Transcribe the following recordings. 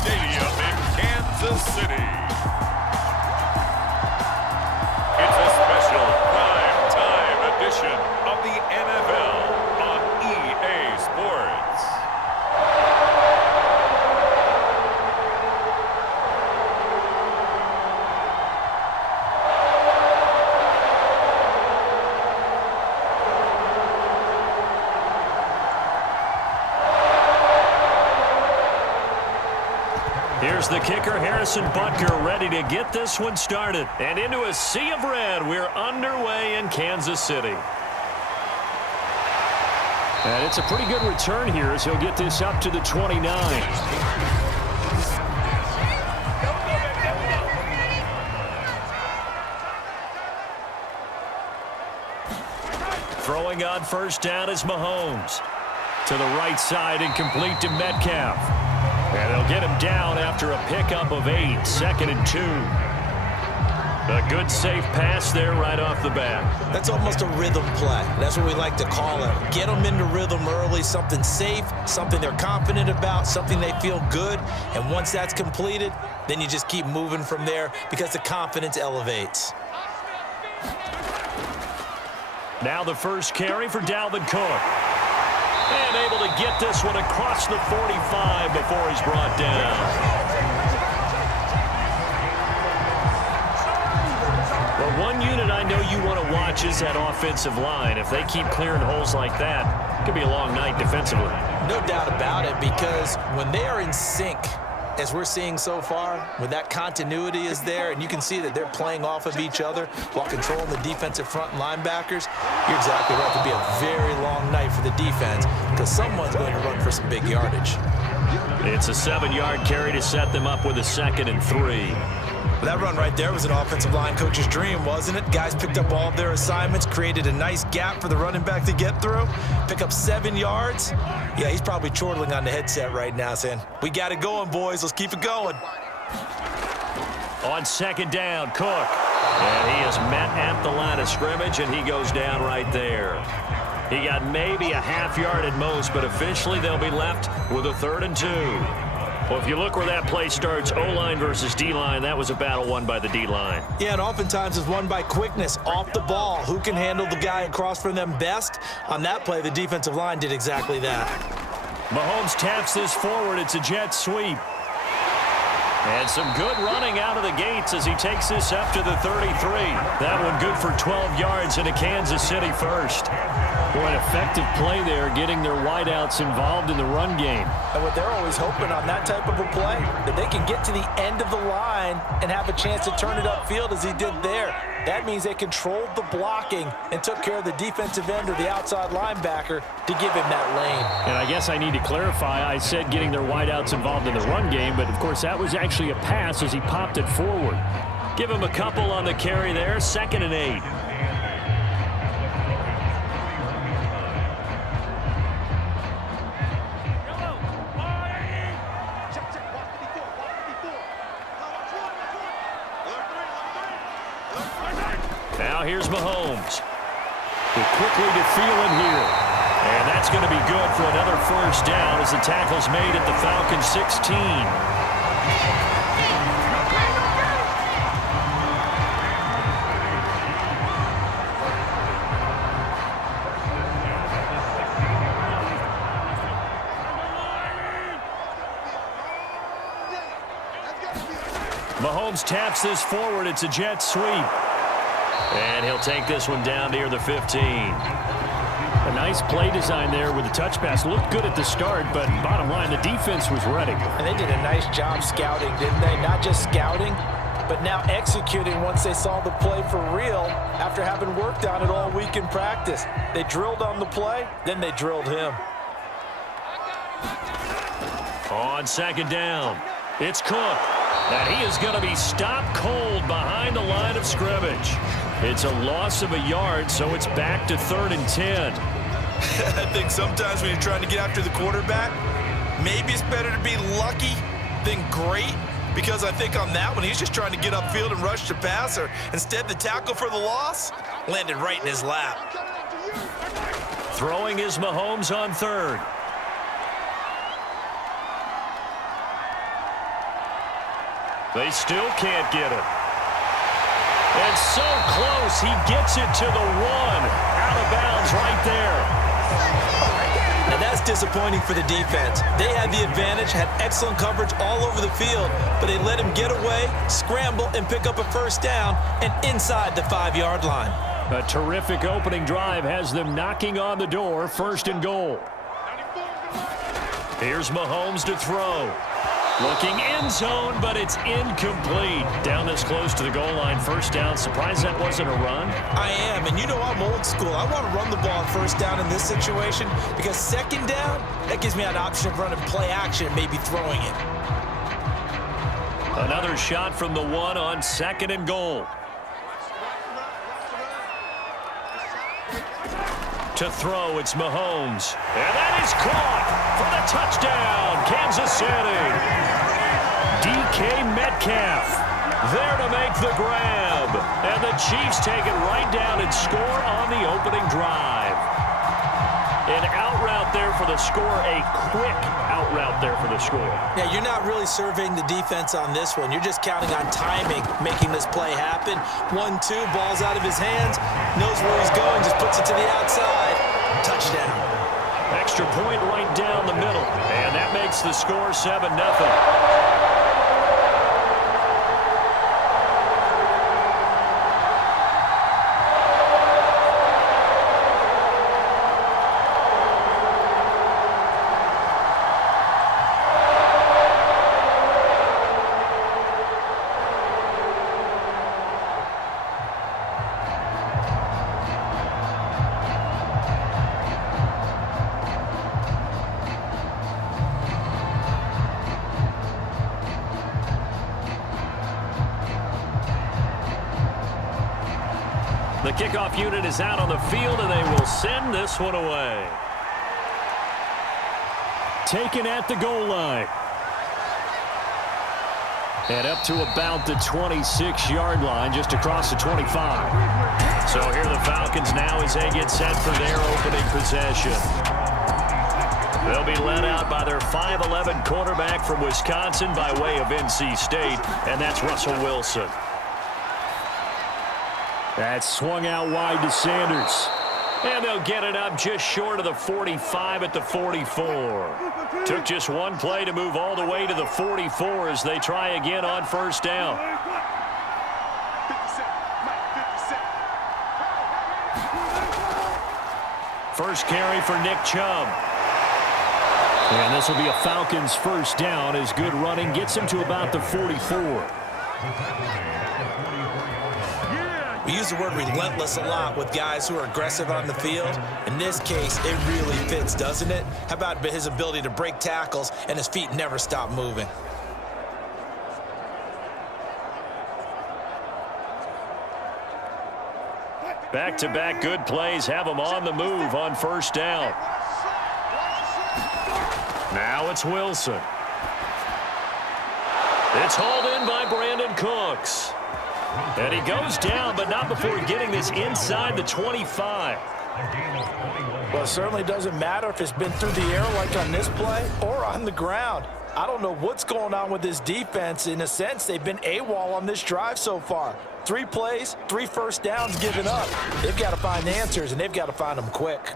Stadium in Kansas City. It's a special prime-time edition of the NFL on EA Sports. Here's the kicker, Harrison Butker, ready to get this one started. And into a sea of red, we're underway in Kansas City. And it's a pretty good return here as he'll get this up to the 29. Throwing on first down is Mahomes. To the right side and complete to Metcalf. And they'll get him down after a pickup of 8, 2nd and 2. A good safe pass there right off the bat. That's almost a rhythm play. That's what we like to call it. Get them into rhythm early, something safe, something they're confident about, something they feel good. And once that's completed, then you just keep moving from there because the confidence elevates. Now the first carry for Dalvin Cook. And able to get this one across the 45 before he's brought down. Well, one unit I know you want to watch is that offensive line. If they keep clearing holes like that, it could be a long night defensively. No doubt about it, because when they are in sync, as we're seeing so far, when that continuity is there and you can see that they're playing off of each other while controlling the defensive front linebackers, you're exactly right. It could be a very long night for the defense because someone's going to run for some big yardage. It's a 7-yard carry to set them up with a 2nd and 3. That run right there was an offensive line coach's dream, wasn't it? Guys picked up all of their assignments, created a nice gap for the running back to get through, pick up 7 yards. Yeah, he's probably chortling on the headset right now saying, we got it going, boys. Let's keep it going. On 2nd down, Cook. And he is met at the line of scrimmage, and he goes down right there. He got maybe a half yard at most, but officially they'll be left with a 3rd and 2. Well, if you look where that play starts, O-line versus D-line, that was a battle won by the D-line. Yeah, and oftentimes it's won by quickness, off the ball. Who can handle the guy across from them best? On that play, the defensive line did exactly that. Mahomes taps this forward. It's a jet sweep. And some good running out of the gates as he takes this up to the 33. That one good for 12 yards and a Kansas City first. Boy, an effective play there, getting their wideouts involved in the run game. And what they're always hoping on that type of a play, that they can get to the end of the line and have a chance to turn it upfield as he did there. That means they controlled the blocking and took care of the defensive end or the outside linebacker to give him that lane. And I guess I need to clarify, I said getting their wideouts involved in the run game, but of course that was actually a pass as he popped it forward. Give him a couple on the carry there, 2nd and 8. Now here's Mahomes. They're quickly to Thielen here. And that's going to be good for another first down as the tackle's made at the Falcons 16. Mahomes taps this forward. It's a jet sweep. And he'll take this one down near the 15. A nice play design there with the touch pass. Looked good at the start, but bottom line, the defense was ready. And they did a nice job scouting, didn't they? Not just scouting, but now executing once they saw the play for real after having worked on it all week in practice. They drilled on the play, then they drilled him. On 2nd down, it's Cook. And he is going to be stopped cold behind the line of scrimmage. It's a loss of a yard, so it's back to 3rd and 10. I think sometimes when you're trying to get after the quarterback, maybe it's better to be lucky than great, because I think on that one, he's just trying to get upfield and rush the passer. Instead, the tackle for the loss landed right in his lap. Throwing is Mahomes on 3rd. They still can't get it. And so close, he gets it to the 1. Out of bounds right there. And that's disappointing for the defense. They had the advantage, had excellent coverage all over the field, but they let him get away, scramble, and pick up a first down, and inside the 5-yard line. A terrific opening drive has them knocking on the door, 1st and goal. Here's Mahomes to throw. Looking end zone, but it's incomplete. Down this close to the goal line, 1st down. Surprised that wasn't a run? I am, and you know I'm old school. I want to run the ball on 1st down in this situation because 2nd down, that gives me an option of running play action and maybe throwing it. Another shot from the 1 on 2nd and goal. To throw, it's Mahomes. And that is caught for the touchdown, Kansas City. DK Metcalf there to make the grab. And the Chiefs take it right down and score on the opening drive. An out route there for the score, a quick out route there for the score. Yeah, you're not really surveying the defense on this one. You're just counting on timing, making this play happen. 1-2, ball's out of his hands, knows where he's going, just puts it to the outside. Touchdown. Extra point right down the middle, and that makes the score 7-0. The kickoff unit is out on the field, and they will send this one away. Taken at the goal line. And up to about the 26-yard line, just across the 25. So here the Falcons now as they get set for their opening possession. They'll be led out by their 5'11 quarterback from Wisconsin by way of NC State, and that's Russell Wilson. That's swung out wide to Sanders. And they'll get it up just short of the 45 at the 44. Took just one play to move all the way to the 44 as they try again on 1st down. First carry for Nick Chubb. And this will be a Falcons 1st down as good running gets him to about the 44. We use the word relentless a lot with guys who are aggressive on the field. In this case, it really fits, doesn't it? How about his ability to break tackles and his feet never stop moving? Back-to-back good plays have him on the move on 1st down. Now it's Wilson. It's hauled in by Brandon Cooks. And he goes down, but not before getting this inside the 25. Well, it certainly doesn't matter if it's been through the air like on this play or on the ground. I don't know what's going on with this defense. In a sense, they've been AWOL on this drive so far. 3 plays, 3 first downs given up. They've got to find answers, and they've got to find them quick.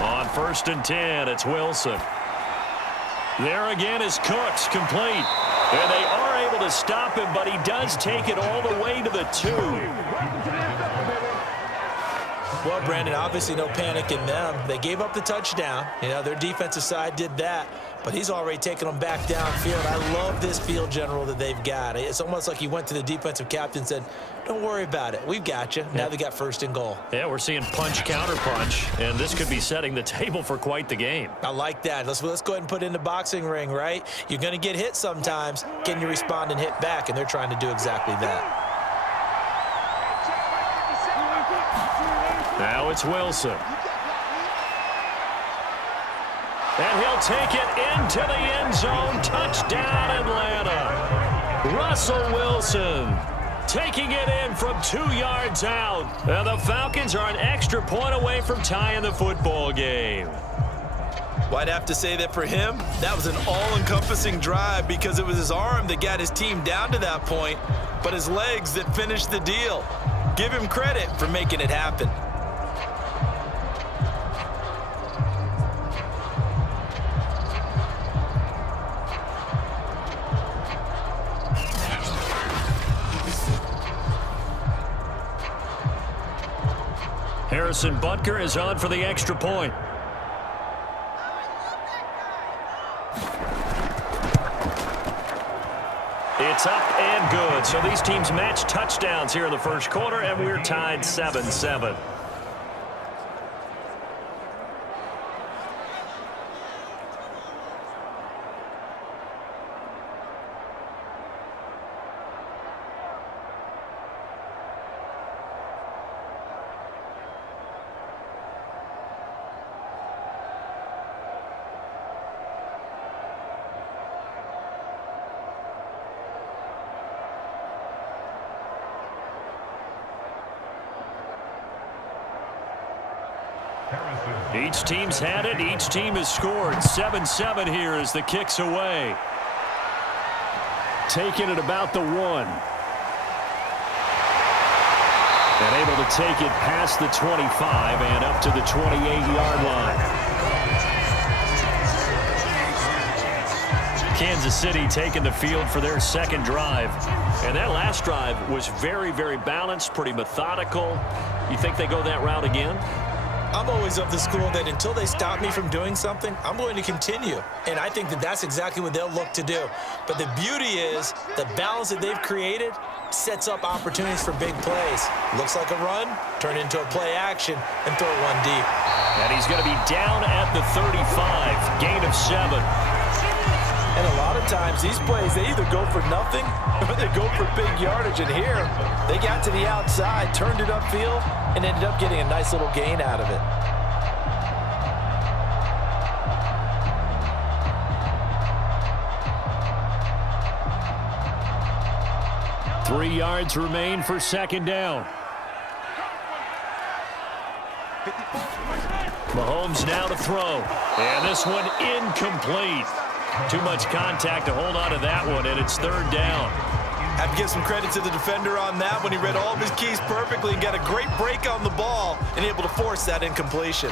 On 1st and 10, it's Wilson. There again is Cooks, complete. And they are able to stop him, but he does take it all the way to the 2. Well, Brandon, obviously no panic in them. They gave up the touchdown. You know, their defensive side did that, but he's already taken them back downfield. I love this field general that they've got. It's almost like he went to the defensive captain and said, don't worry about it. We've got you. Now they got 1st and goal. Yeah, we're seeing punch, counter punch, and this could be setting the table for quite the game. I like that. Let's go ahead and put it in the boxing ring, right? You're going to get hit sometimes. Can you respond and hit back? And they're trying to do exactly that. Now it's Wilson. And he'll take it into the end zone. Touchdown, Atlanta. Russell Wilson taking it in from 2 yards out. And the Falcons are an extra point away from tying the football game. Well, I'd have to say that for him, that was an all-encompassing drive because it was his arm that got his team down to that point, but his legs that finished the deal. Give him credit for making it happen. Harrison Butker is on for the extra point. It's up and good. So these teams match touchdowns here in the first quarter, and we're tied 7-7. Each team's had it. Each team has scored. 7-7 here as the kick's away. Taking it about the 1. And able to take it past the 25 and up to the 28-yard line. Kansas City taking the field for their second drive. And that last drive was very, very balanced, pretty methodical. You think they go that route again? I'm always of the school that until they stop me from doing something, I'm going to continue. And I think that that's exactly what they'll look to do. But the beauty is the balance that they've created sets up opportunities for big plays. Looks like a run, turn into a play action, and throw one deep. And he's going to be down at the 35, gain of 7. And a lot of times these plays, they either go for nothing or they go for big yardage. And here, they got to the outside, turned it upfield, and ended up getting a nice little gain out of it. Three yards remain for second down. Mahomes now to throw. And this one incomplete. Too much contact to hold on to that one, and it's third down. Have to give some credit to the defender on that when he read all of his keys perfectly and got a great break on the ball and able to force that incompletion.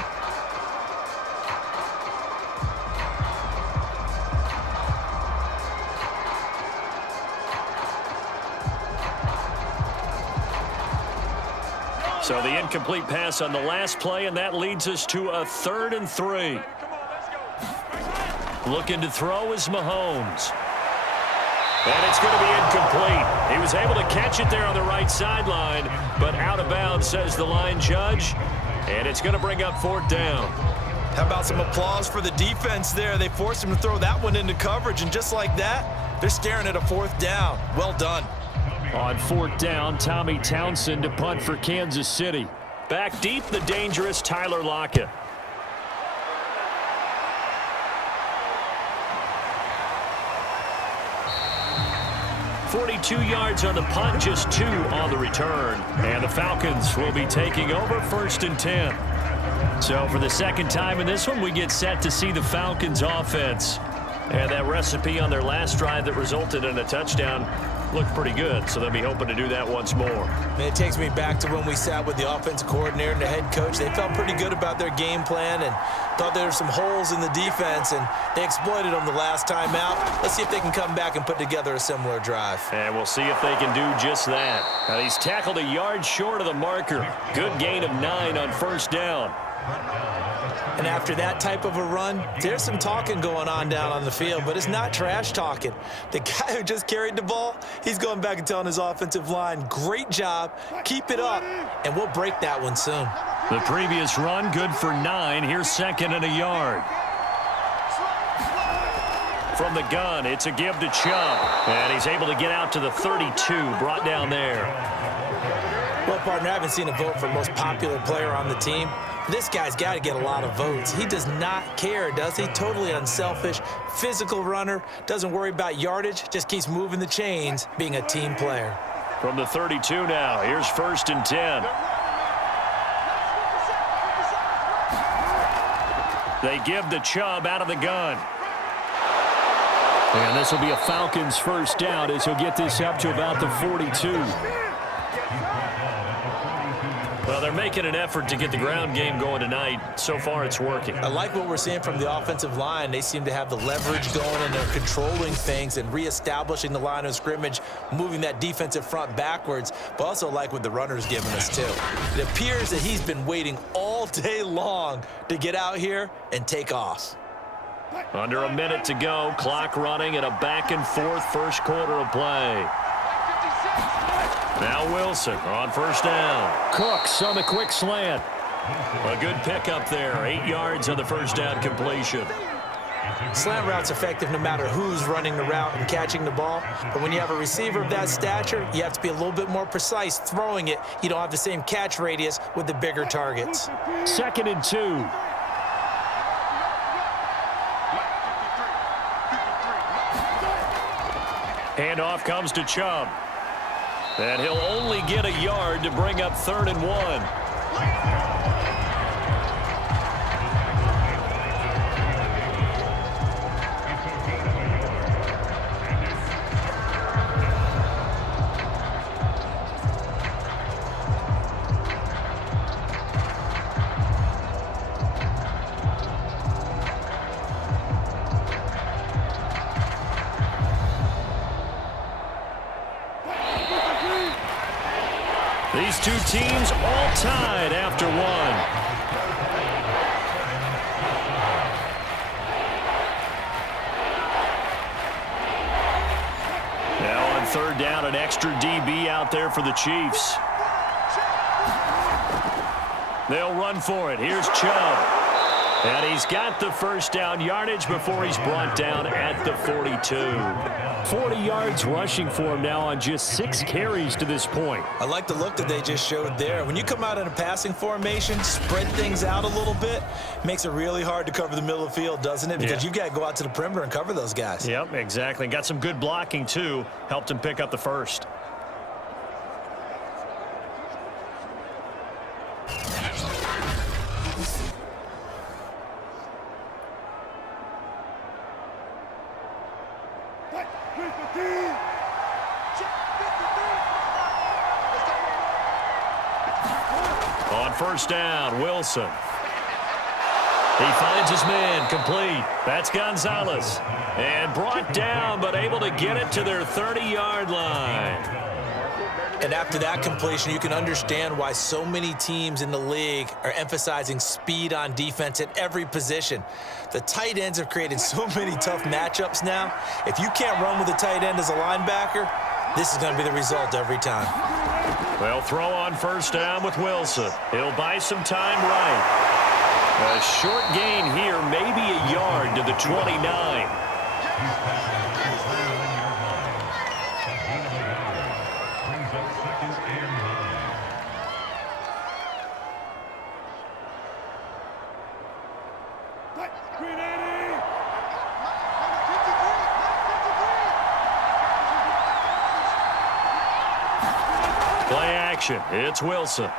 So the incomplete pass on the last play, and that leads us to a 3rd and 3. Looking to throw is Mahomes. And it's going to be incomplete. He was able to catch it there on the right sideline, but out of bounds, says the line judge. And it's going to bring up 4th down. How about some applause for the defense there? They forced him to throw that one into coverage, and just like that, they're staring at a 4th down. Well done. On 4th down, Tommy Townsend to punt for Kansas City. Back deep, the dangerous Tyler Lockett. 42 yards on the punt, just 2 on the return. And the Falcons will be taking over 1st and 10. So for the second time in this one, we get set to see the Falcons offense. And that recipe on their last drive that resulted in a touchdown looked pretty good, so they'll be hoping to do that once more. And it takes me back to when we sat with the offensive coordinator and the head coach. They felt pretty good about their game plan and thought there were some holes in the defense, and they exploited them the last time out. Let's see if they can come back and put together a similar drive. And we'll see if they can do just that. Now, he's tackled a yard short of the marker. Good gain of 9 on 1st down. And after that type of a run, there's some talking going on down on the field, but it's not trash talking. The guy who just carried the ball, he's going back and telling his offensive line, great job, keep it up, and we'll break that one soon. The previous run, good for 9. Here's 2nd and a yard. From the gun, it's a give to Chubb, and he's able to get out to the 32, brought down there. Well, partner, I haven't seen a vote for most popular player on the team. This guy's got to get a lot of votes. He does not care, does he? Totally unselfish, physical runner, doesn't worry about yardage, just keeps moving the chains, being a team player. From the 32 now, here's 1st and 10. They give to Chubb out of the gun. And this will be a Falcons first down as he'll get this up to about the 42. Well, they're making an effort to get the ground game going tonight. So far, it's working. I like what we're seeing from the offensive line. They seem to have the leverage going, and they're controlling things and reestablishing the line of scrimmage, moving that defensive front backwards, but also like what the runner's giving us, too. It appears that he's been waiting all day long to get out here and take off. Under a minute to go, clock running, and a back-and-forth first quarter of play. Now Wilson on first down. Cooks on the quick slant. A good pickup there. 8 yards on the first down completion. Slant route's effective no matter who's running the route and catching the ball. But when you have a receiver of that stature, you have to be a little bit more precise throwing it. You don't have the same catch radius with the bigger targets. 2nd and 2. Handoff comes to Chubb. And he'll only get a yard to bring up 3rd and 1. These two teams all tied after one. Now on 3rd down, an extra DB out there for the Chiefs. They'll run for it. Here's Chubb. And he's got the first down yardage before he's brought down at the 42. 40 yards rushing for him now on just 6 carries to this point. I like the look that they just showed there. When you come out in a passing formation, spread things out a little bit, makes it really hard to cover the middle of the field, doesn't it? Because you've got to go out to the perimeter and cover those guys. Yep, exactly. Got some good blocking, too. Helped him pick up the first. On first down, Wilson. He finds his man, complete. That's Gonzalez. And brought down, but able to get it to their 30-yard line. And after that completion, you can understand why so many teams in the league are emphasizing speed on defense at every position. The tight ends have created so many tough matchups now. If you can't run with a tight end as a linebacker, this is going to be the result every time. Well, throw on first down with Wilson. He'll buy some time right. A short gain here, maybe a yard to the 29. Play action. It's Wilson.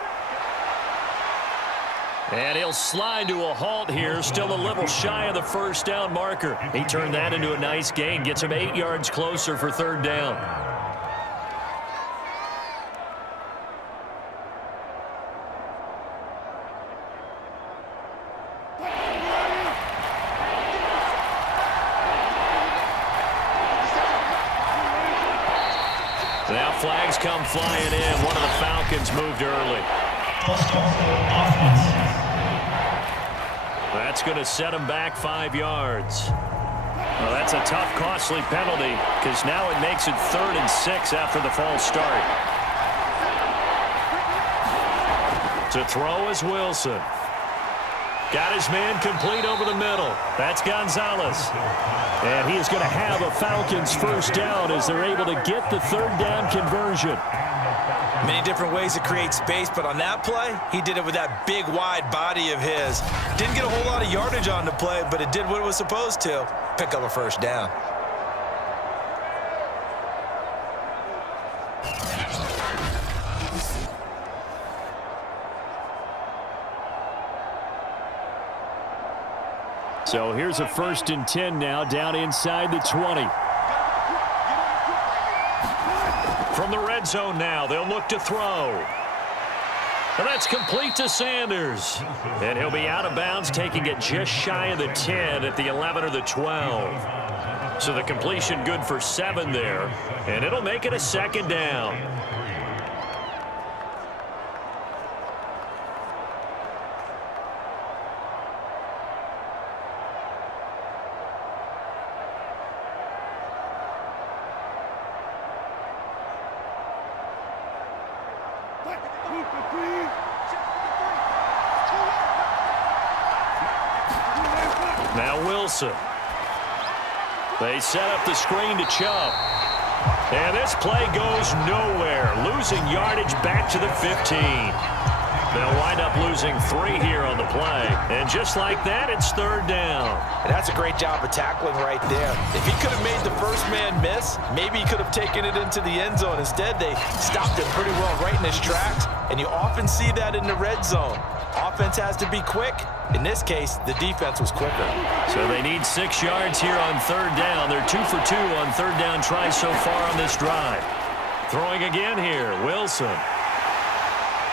And he'll slide to a halt here, still a little shy of the first down marker. He turned that into a nice gain, gets him 8 yards closer for 3rd down. Now flags come flying in. One of the Falcons moved early. That's going to set him back 5 yards. Well, that's a tough, costly penalty because now it makes it 3rd and 6 after the false start. To throw is Wilson. Got his man complete over the middle. That's Gonzalez. And he is going to have a Falcons first down as they're able to get the 3rd down conversion. Many different ways to create space, but on that play, he did it with that big, wide body of his. Didn't get a whole lot of yardage on the play, but it did what it was supposed to. Pick up a first down. So here's a 1st and 10 now, down inside the 20. From the red zone now, they'll look to throw. And that's complete to Sanders. And he'll be out of bounds, taking it just shy of the 10 at the 11 or the 12. So the completion good for 7 there. And it'll make it a 2nd down. Now Wilson. They set up the screen to Chubb. And this play goes nowhere. Losing yardage back to the 15. They'll wind up losing 3 here on the play. And just like that, it's 3rd down. And that's a great job of tackling right there. If he could have made the first man miss, maybe he could have taken it into the end zone. Instead, they stopped him pretty well right in his tracks. And you often see that in the red zone. Offense has to be quick. In this case, the defense was quicker. So they need 6 yards here on 3rd down. They're 2 for 2 on 3rd down tries so far on this drive. Throwing again here, Wilson.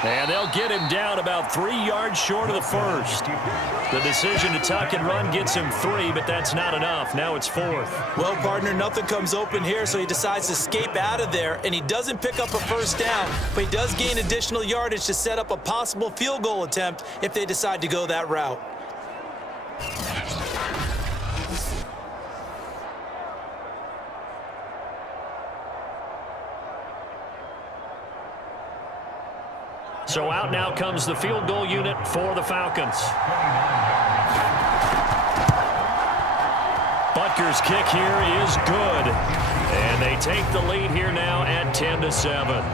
And they'll get him down about 3 yards short of the 1st. The decision to tuck and run gets him 3, but that's not enough. Now it's 4th. Well, partner, nothing comes open here, so he decides to escape out of there, and he doesn't pick up a 1st down, but he does gain additional yardage to set up a possible field goal attempt if they decide to go that route. So out now comes the field goal unit for the Falcons. Butker's kick here is good. And they take the lead here now at 10-7.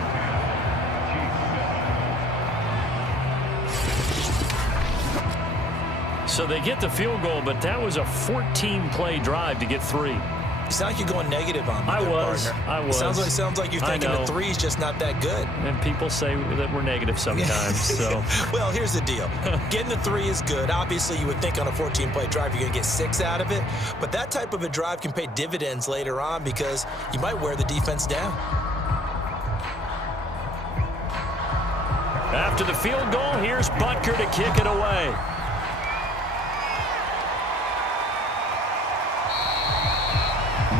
So they get the field goal, but that was a 14-play drive to get 3. You sound like you're going negative on me. I was. Sounds like you're thinking the 3's just not that good. And people say that we're negative sometimes. So, well, here's the deal. Getting the 3 is good. Obviously, you would think on a 14-play drive you're going to get 6 out of it. But that type of a drive can pay dividends later on because you might wear the defense down. After the field goal, here's Butker to kick it away.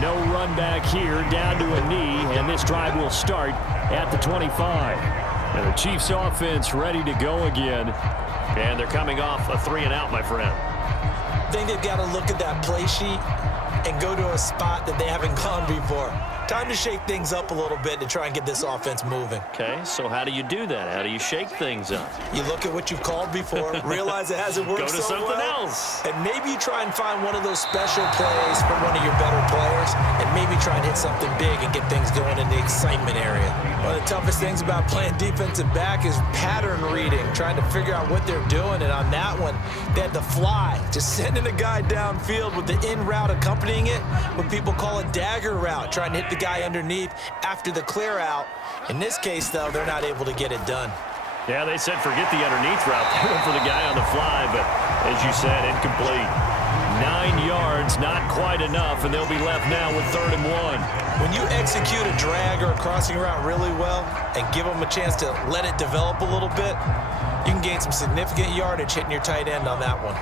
No run back here, down to a knee, and this drive will start at the 25. And the Chiefs offense ready to go again. And they're coming off a 3-and-out, my friend. I think they've got to look at that play sheet and go to a spot that they haven't gone before. Time to shake things up a little bit to try and get this offense moving. Okay, so how do you do that? How do you shake things up? You look at what you've called before, realize it hasn't worked so well. Go to something else. And maybe you try and find one of those special plays from one of your better players, and maybe try and hit something big and get things going in the excitement area. One of the toughest things about playing defensive back is pattern reading, trying to figure out what they're doing. And on that one, they had to fly, just sending a guy downfield with the in route accompanying it, what people call a dagger route, trying to hit the guy underneath after the clear out. In this case, though, they're not able to get it done. Yeah, they said forget the underneath route. They went for the guy on the fly, but as you said, incomplete. 9 yards, not quite enough, and they'll be left now with 3rd and 1. When you execute a drag or a crossing route really well and give them a chance to let it develop a little bit, you can gain some significant yardage hitting your tight end on that one.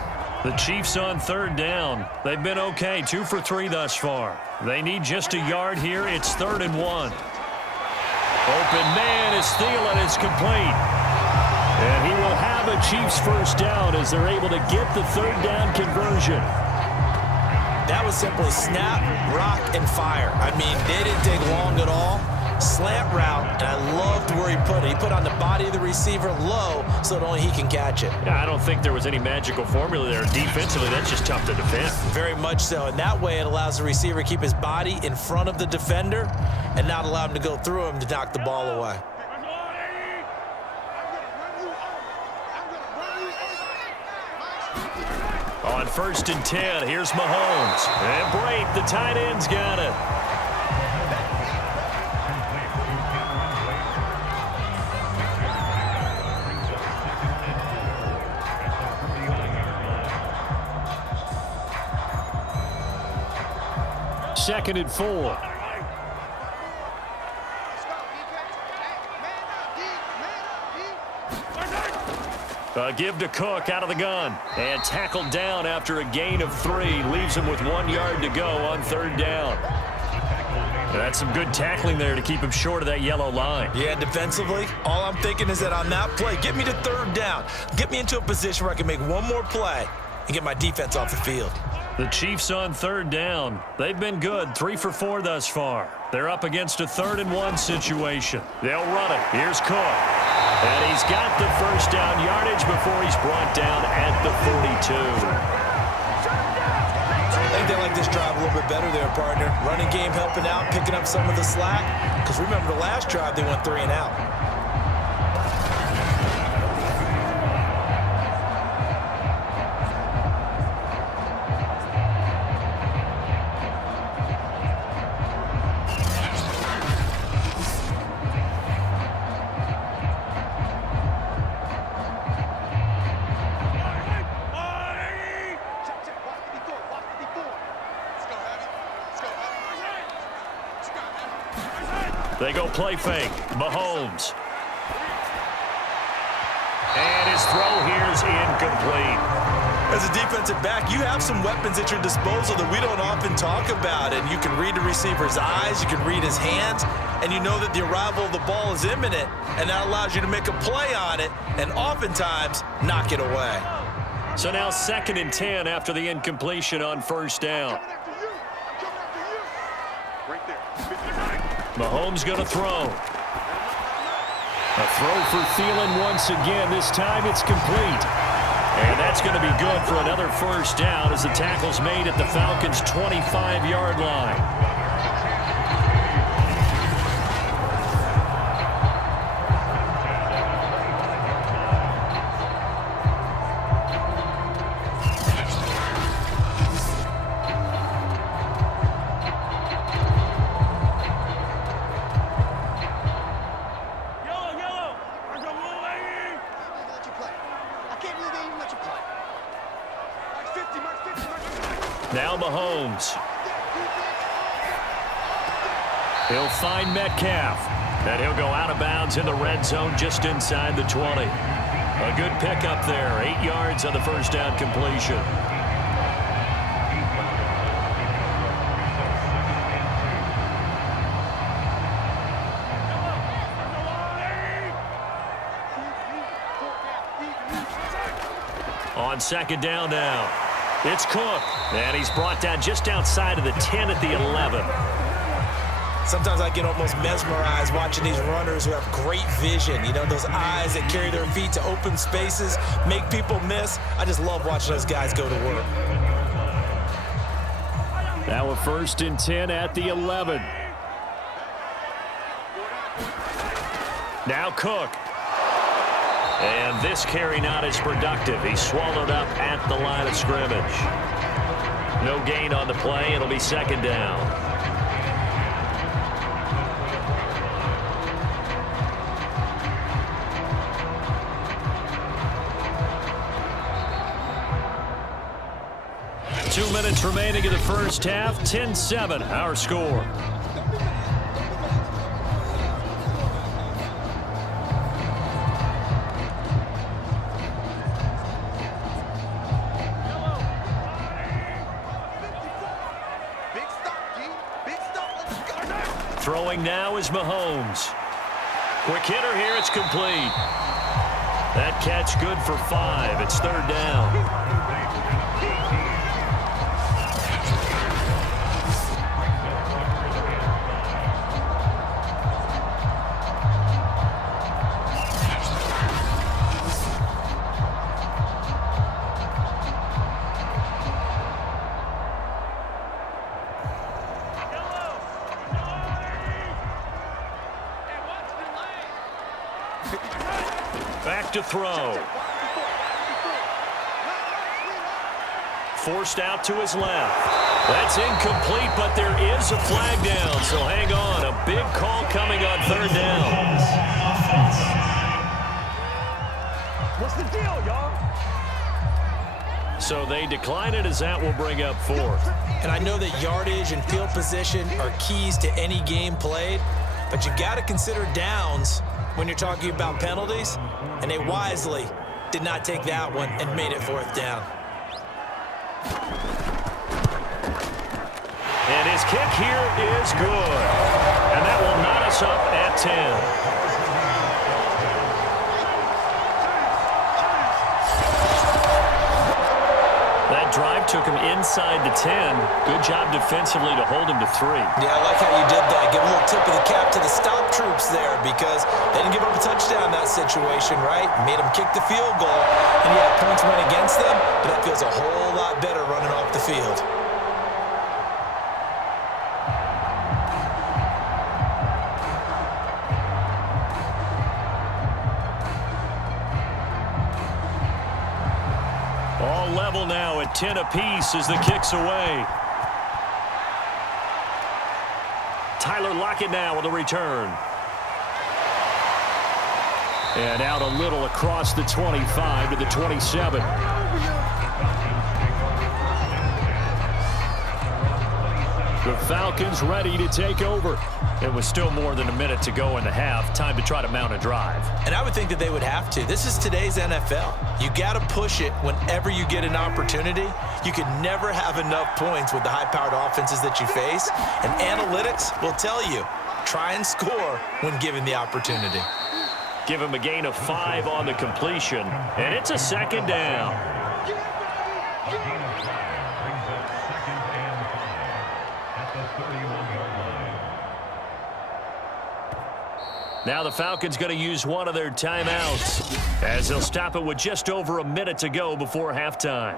The Chiefs on 3rd down. They've been okay, 2 for 3 thus far. They need just a yard here. It's 3rd and 1. Open man is Thielen. It's complete. And he will have a Chiefs 1st down as they're able to get the 3rd down conversion. That was simply snap, rock, and fire. I mean, they didn't take long at all. Slant route, and I loved where he put it. He put on the body of the receiver low so that only he can catch it. Yeah, I don't think there was any magical formula there. Defensively, that's just tough to defend. Very much so. And that way it allows the receiver to keep his body in front of the defender and not allow him to go through him to knock the ball away. On 1st and 10, here's Mahomes. And Brate, the tight end's got it. 2nd and 4. Give to Cook out of the gun. And tackled down after a gain of 3. Leaves him with 1 yard to go on 3rd down. That's some good tackling there to keep him short of that yellow line. Yeah, defensively, all I'm thinking is that on that play, get me to 3rd down. Get me into a position where I can make one more play and get my defense off the field. The Chiefs on 3rd down. They've been good, 3 for 4 thus far. They're up against a 3rd and 1 situation. They'll run it. Here's Cook. And he's got the 1st down yardage before he's brought down at the 42. I think they like this drive a little bit better there, partner. Running game helping out, picking up some of the slack. Because remember the last drive, they went 3 and out. They go play fake. Mahomes. And his throw here is incomplete. As a defensive back, you have some weapons at your disposal that we don't often talk about. And you can read the receiver's eyes, you can read his hands, and you know that the arrival of the ball is imminent, and that allows you to make a play on it and oftentimes knock it away. So now 2nd and 10 after the incompletion on 1st down. Mahomes going to throw. A throw for Thielen once again. This time it's complete. And that's going to be good for another 1st down as the tackle's made at the Falcons' 25-yard line. Now Mahomes. He'll find Metcalf. And he'll go out of bounds in the red zone just inside the 20. A good pickup there. 8 yards on the 1st down completion. On 2nd down now. It's Cook, and he's brought down just outside of the 10 at the 11. Sometimes I get almost mesmerized watching these runners who have great vision. You know, those eyes that carry their feet to open spaces, make people miss. I just love watching those guys go to work. Now a 1st and 10 at the 11. Now Cook. And this carry not as productive. He's swallowed up at the line of scrimmage. No gain on the play. It'll be 2nd down. Two minutes remaining in the 1st half. 10-7, our score. Throwing now is Mahomes. Quick hitter here. It's complete. That catch good for 5. It's 3rd down. Back to throw. Forced out to his left. That's incomplete, but there is a flag down, so hang on. A big call coming on 3rd down. so they decline it as that will bring up fourth. And I know that yardage and field position are keys to any game played, but you got to consider downs when you're talking about penalties, and they wisely did not take that one and made it fourth down. And his kick here is good. And that will knot us up at 10. That drive took him inside the 10. Good job defensively to hold him to 3. Yeah, I like how you did that. Give a little tip of the cap to the stop troops there because they didn't give up a touchdown in that situation, right? Made them kick the field goal. And yeah, points went against them, but that feels a whole lot better running off the field. All level now at 10 apiece as the kick's away. Tyler Lockett now with a return. And out a little across the 25 to the 27. The Falcons ready to take over. It was still more than a minute to go in the half. Time to try to mount a drive. And I would think that they would have to. This is today's NFL. You got to push it whenever you get an opportunity. You can never have enough points with the high-powered offenses that you face. And analytics will tell you, try and score when given the opportunity. Give him a gain of 5 on the completion. And it's a second down. Now the Falcons going to use one of their timeouts as they'll stop it with just over a minute to go before halftime.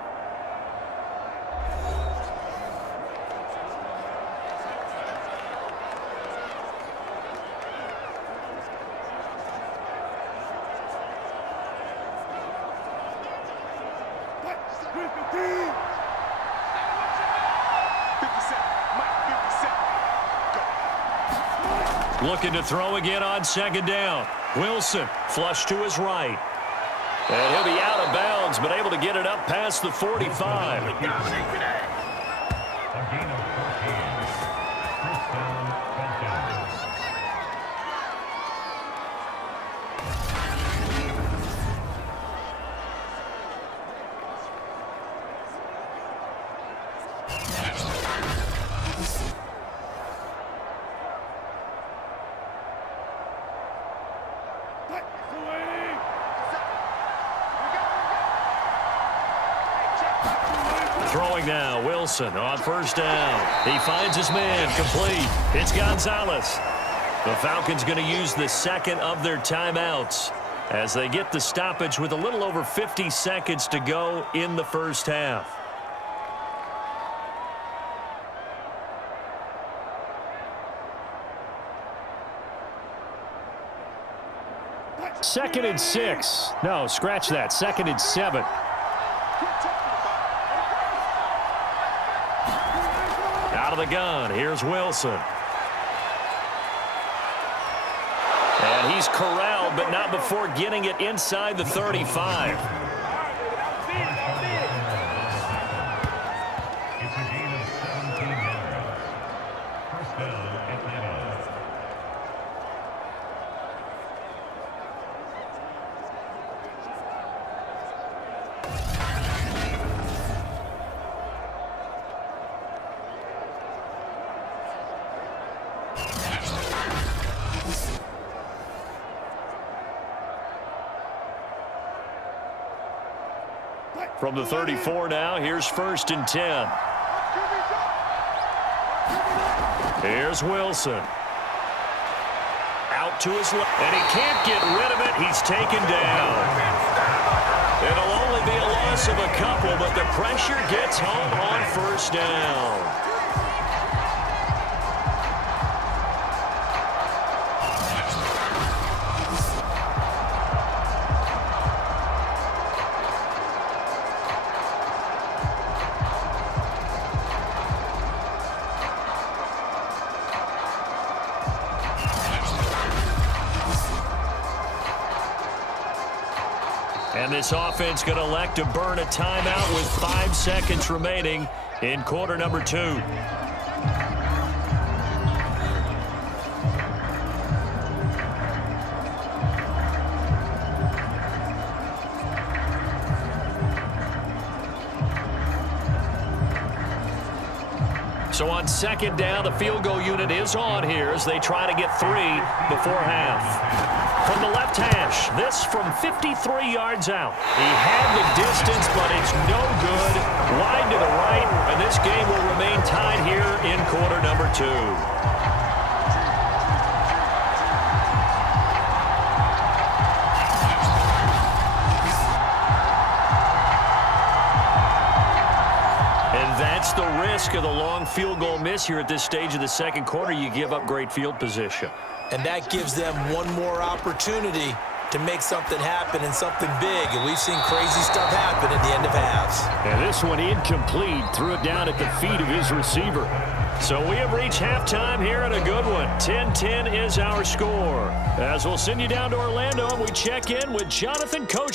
Looking to throw again on second down. Wilson flush to his right. And he'll be out of bounds, but able to get it up past the 45. Throwing now, Wilson on first down. He finds his man, complete. It's Gonzalez. The Falcons going to use the second of their timeouts as they get the stoppage with a little over 50 seconds to go in the first half. Second and 6. No, scratch that. Second and 7. Out of the gun, here's Wilson. And he's corralled, but not before getting it inside the 35. It's a gain of 17 yards. First down, Atlanta. From the 34 now, here's first and 10. Here's Wilson. Out to his left, and he can't get rid of it. He's taken down. It'll only be a loss of a couple, but the pressure gets home on first down. And this offense going to elect to burn a timeout with 5 seconds remaining in quarter number 2. So on second down, the field goal unit is on here as they try to get 3 before half. From the left hash, this from 53 yards out. He had the distance, but it's no good. Wide to the right, and this game will remain tied here in quarter number 2. That's the risk of the long field goal miss here at this stage of the second quarter. You give up great field position. And that gives them one more opportunity to make something happen and something big. And we've seen crazy stuff happen at the end of halves. And this one incomplete. Threw it down at the feet of his receiver. So we have reached halftime here and a good one. 10-10 is our score. As we'll send you down to Orlando and we check in with Jonathan Coach.